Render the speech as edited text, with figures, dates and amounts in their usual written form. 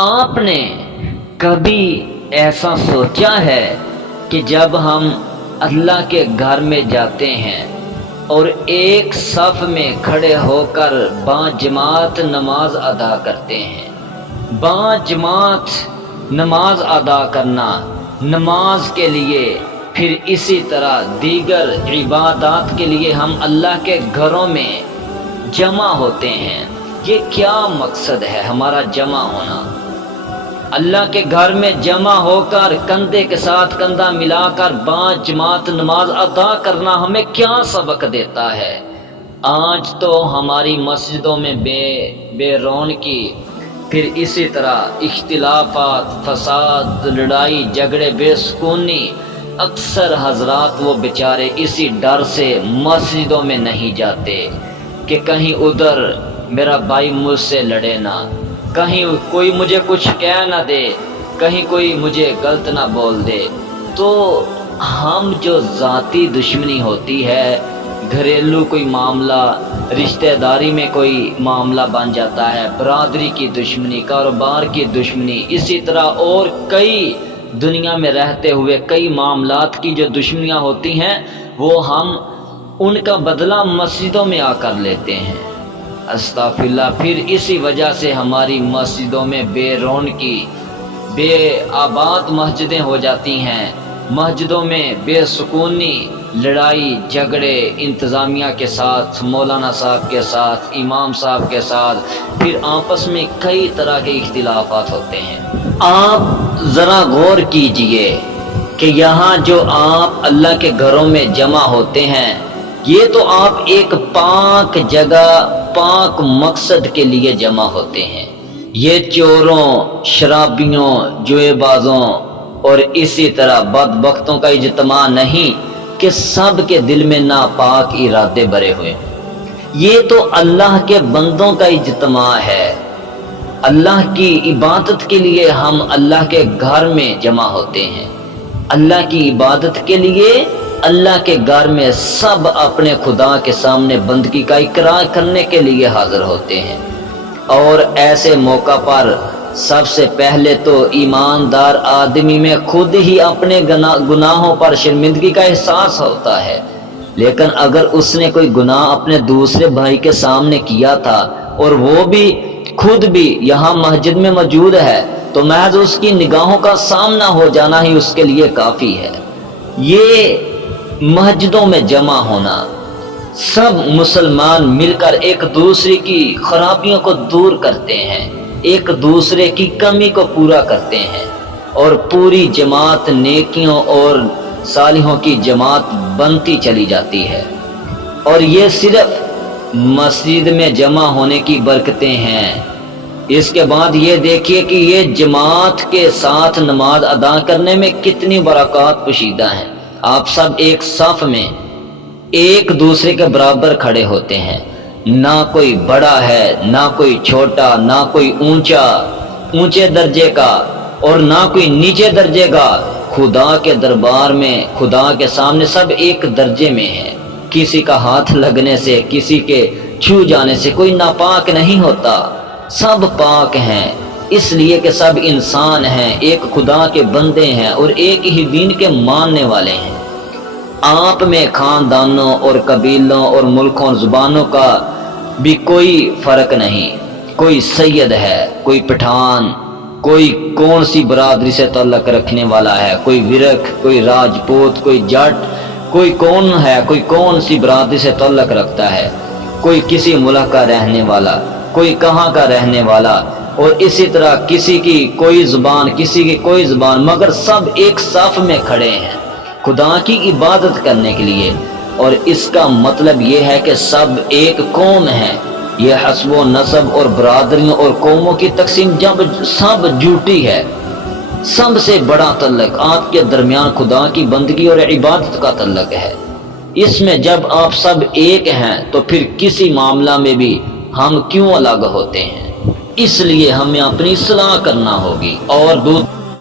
آپ نے کبھی ایسا سوچا ہے کہ جب ہم اللہ کے گھر میں جاتے ہیں اور ایک صف میں کھڑے ہو کر باجماعت نماز ادا کرتے ہیں؟ باجماعت نماز ادا کرنا، نماز کے لیے، پھر اسی طرح دیگر عبادات کے لیے ہم اللہ کے گھروں میں جمع ہوتے ہیں۔ یہ کیا مقصد ہے ہمارا جمع ہونا؟ اللہ کے گھر میں جمع ہو کر کندھے کے ساتھ کندھا ملا کر باجماعت نماز ادا کرنا ہمیں کیا سبق دیتا ہے؟ آج تو ہماری مسجدوں میں بے رونقی، پھر اسی طرح اختلافات، فساد، لڑائی جھگڑے، بے سکونی، اکثر حضرات وہ بیچارے اسی ڈر سے مسجدوں میں نہیں جاتے کہ کہیں ادھر میرا بھائی مجھ سے لڑے نہ، کہیں کوئی مجھے کچھ کہہ نہ دے، کہیں کوئی مجھے غلط نہ بول دے۔ تو ہم جو ذاتی دشمنی ہوتی ہے، گھریلو کوئی معاملہ، رشتہ داری میں کوئی معاملہ بن جاتا ہے، برادری کی دشمنی، کاروبار کی دشمنی، اسی طرح اور کئی دنیا میں رہتے ہوئے کئی معاملات کی جو دشمنیاں ہوتی ہیں، وہ ہم ان کا بدلہ مسجدوں میں آ کر لیتے ہیں۔ استغفر اللہ۔ پھر اسی وجہ سے ہماری مسجدوں میں بے رونقی، بے آباد مسجدیں ہو جاتی ہیں، مسجدوں میں بے سکونی، لڑائی جھگڑے انتظامیہ کے ساتھ، مولانا صاحب کے ساتھ، امام صاحب کے ساتھ، پھر آپس میں کئی طرح کے اختلافات ہوتے ہیں۔ آپ ذرا غور کیجئے کہ یہاں جو آپ اللہ کے گھروں میں جمع ہوتے ہیں، یہ تو آپ ایک پاک جگہ، پاک مقصد کے لیے جمع ہوتے ہیں۔ یہ چوروں، شرابیوں، جوئے بازوں اور اسی طرح بدبختوں کا اجتماع نہیں کہ سب کے دل میں ناپاک ارادے بھرے ہوئے۔ یہ تو اللہ کے بندوں کا اجتماع ہے۔ اللہ کی عبادت کے لیے ہم اللہ کے گھر میں جمع ہوتے ہیں۔ اللہ کی عبادت کے لیے اللہ کے گھر میں سب اپنے خدا کے سامنے بندگی کا اقرار کرنے کے لیے حاضر ہوتے ہیں، اور ایسے موقع پر سب سے پہلے تو ایماندار آدمی میں خود ہی اپنے گناہوں پر شرمندگی کا احساس ہوتا ہے۔ لیکن اگر اس نے کوئی گناہ اپنے دوسرے بھائی کے سامنے کیا تھا اور وہ بھی خود بھی یہاں مسجد میں موجود ہے، تو محض اس کی نگاہوں کا سامنا ہو جانا ہی اس کے لیے کافی ہے۔ یہ مسجدوں میں جمع ہونا، سب مسلمان مل کر ایک دوسرے کی خرابیوں کو دور کرتے ہیں، ایک دوسرے کی کمی کو پورا کرتے ہیں، اور پوری جماعت نیکیوں اور صالحوں کی جماعت بنتی چلی جاتی ہے۔ اور یہ صرف مسجد میں جمع ہونے کی برکتیں ہیں۔ اس کے بعد یہ دیکھیے کہ یہ جماعت کے ساتھ نماز ادا کرنے میں کتنی برکات پوشیدہ ہیں۔ آپ سب ایک صف میں ایک دوسرے کے برابر کھڑے ہوتے ہیں، نہ کوئی بڑا ہے، نہ کوئی چھوٹا، نہ کوئی اونچے درجے کا اور نہ کوئی نیچے درجے کا۔ خدا کے دربار میں، خدا کے سامنے سب ایک درجے میں ہیں۔ کسی کا ہاتھ لگنے سے، کسی کے چھو جانے سے کوئی ناپاک نہیں ہوتا، سب پاک ہیں، اس لیے کہ سب انسان ہیں، ایک خدا کے بندے ہیں اور ایک ہی دین کے ماننے والے ہیں۔ آپ میں خاندانوں اور قبیلوں اور ملکوں اور زبانوں کا بھی کوئی فرق نہیں۔ کوئی سید ہے، کوئی پٹھان، کوئی کون سی برادری سے تعلق رکھنے والا ہے، کوئی ورک، کوئی راجپوت، کوئی جٹ، کوئی کون ہے، کوئی کون سی برادری سے تعلق رکھتا ہے، کوئی کسی ملک کا رہنے والا، کوئی کہاں کا رہنے والا، اور اسی طرح کسی کی کوئی زبان، کسی کی کوئی زبان، مگر سب ایک صف میں کھڑے ہیں خدا کی عبادت کرنے کے لیے۔ اور اس کا مطلب یہ ہے کہ سب ایک قوم ہے۔ یہ حسب و نسب اور برادریوں اور قوموں کی تقسیم جب سب جھوٹی ہے۔ سب سے بڑا تعلق آپ کے درمیان خدا کی بندگی اور عبادت کا تعلق ہے۔ اس میں جب آپ سب ایک ہیں تو پھر کسی معاملہ میں بھی ہم کیوں الگ ہوتے ہیں؟ اس لیے ہمیں اپنی اصلاح کرنا ہوگی۔ اور